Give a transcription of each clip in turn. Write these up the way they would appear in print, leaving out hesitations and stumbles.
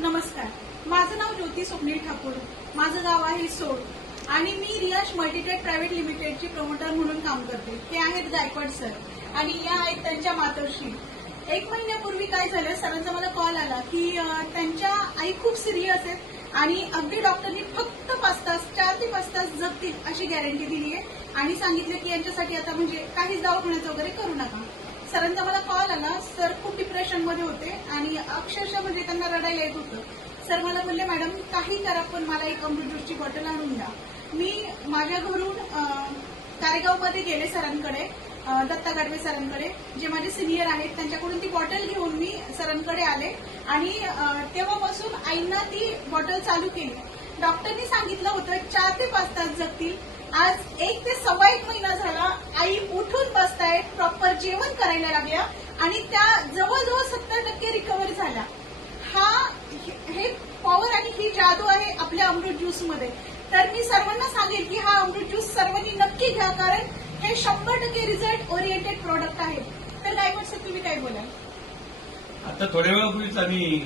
नमस्कार, माझं नाव ज्योती स्वप्नील ठाकूर. माझं गाव आहे सोड आणि मी रियाश मल्टीटेक प्रायव्हेट लिमिटेडची प्रमोटर म्हणून काम करते. हे आहेत गायकवाड सर आणि या आहेत त्यांच्या मातोश्री. 1 महिन्यापूर्वी काय झालं, सरांचा मला कॉल आला की त्यांच्या आई खूप सिरियस आहेत आणि अगदी डॉक्टरनी फक्त 5 तास 4 ते 5 तास जगतील अशी गॅरंटी दिली आहे आणि सांगितलं की यांच्यासाठी आता म्हणजे काहीच दवाखान्याचं वगैरे करू नका. सरांचा मला कॉल आला. सर खूप डिप्रेशनमध्ये होते आणि अक्षरशः म्हणजे त्यांना रडायला येत होतं. सर मला बोलले, मॅडम काही करा पण मला एक अमृत ज्यूसची बॉटल आणून द्या. मी माझ्या घरून कारेगावमध्ये गेले सरांकडे, दत्ता गाडवे सरांकडे, जे माझे सिनियर आहेत त्यांच्याकडून ती बॉटल घेऊन मी सरांकडे आले आणि तेव्हापासून आईंना ती बॉटल चालू केली. डॉक्टरनी सांगितलं होतं 4 ते 5 तास जगतील. आज 1 ते सव्वा 1 महिना झाला आई उठून बसतायत, प्रॉपर जेवण करायला लागल्या आणि त्या जवळजवळ 70% रिकव्हर झाल्या. हे पॉवर आणि ही जादू आहे आपल्या अमृत ज्यूस मध्ये. तर मी सर्वांना सांगेल की हा अमृत ज्यूस सर्वांनी नक्की घ्या, कारण हे 100% रिझल्ट ओरिएंटेड प्रोडक्ट आहे. तर गायकवाड सर, तुम्ही काय बोलाल? आता थोड्या वेळापूर्वीच आम्ही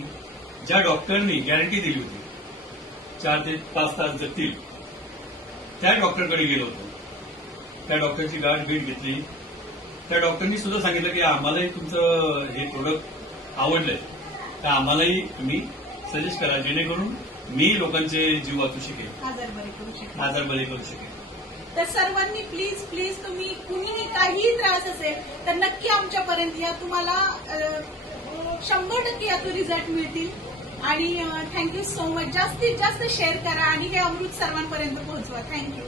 ज्या डॉक्टरनी गॅरंटी दिली होती 4 ते 5 तास जगतील, त्या डॉक्टरकडे गेलो होतो. त्या डॉक्टरची गाठ भेट घेतली. त्या डॉक्टरनी सुद्धा सांगितलं की आम्हालाही तुमचं हे प्रोडक्ट आवडलंय, तर आम्हालाही तुम्ही सजेस्ट करा, जेणेकरून मी लोकांचे जीव वाचू शकेल, आजार बरे करू शकेल. तर सर्वांनी प्लीज प्लीज तुम्ही कुणीही काहीही त्रास असेल तर नक्की आमच्यापर्यंत या. तुम्हाला 100% यातून रिझल्ट मिळतील. आणि थँक्यू सो मच. जास्तीत जास्त शेअर करा आणि हे अमृत सर्वांपर्यंत पोहोचवा. थँक्यू.